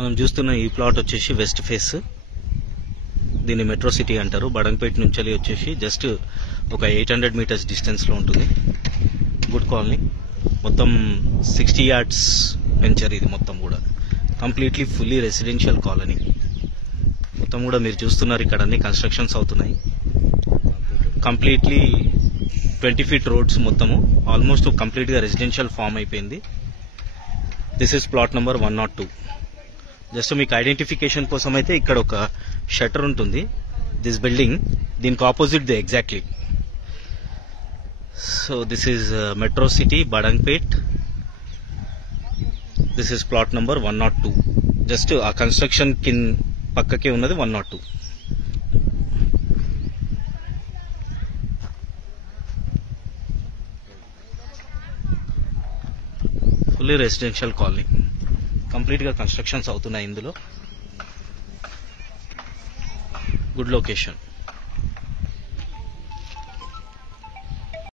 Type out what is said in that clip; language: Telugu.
మనం చూస్తున్న ఈ ప్లాట్ వచ్చేసి వెస్ట్ ఫేస్. దీన్ని మెట్రో సిటీ అంటారు. బడంగపేట నుంచి వచ్చేసి జస్ట్ ఒక 800 మీటర్స్ డిస్టెన్స్లో ఉంటుంది. Good colony. మొత్తం 60 యార్డ్స్ వెంచర్ ఇది. మొత్తం కూడా కంప్లీట్లీ ఫుల్లీ రెసిడెన్షియల్ కాలనీ. మొత్తం కూడా మీరు చూస్తున్నారు ఇక్కడ అన్ని కన్స్ట్రక్షన్స్ అవుతున్నాయి. Completely 20 feet roads. మొత్తము ఆల్మోస్ట్ కంప్లీట్గా రెసిడెన్షియల్ ఫామ్ అయిపోయింది. This is plot number 102. Just మీకు ఐడెంటిఫికేషన్ కోసం అయితే ఇక్కడ ఒక షట్టర్ ఉంటుంది. దిస్ బిల్డింగ్ దీనికి opposite the exactly. So this is metro city Badangpet. This is plot number 102. Just ఆ కన్స్ట్రక్షన్ పక్కకే ఉన్నది 102. Fully residential colony. కంప్లీట్గా కన్స్ట్రక్షన్స్ అవుతున్నాయి ఇందులో. Good location.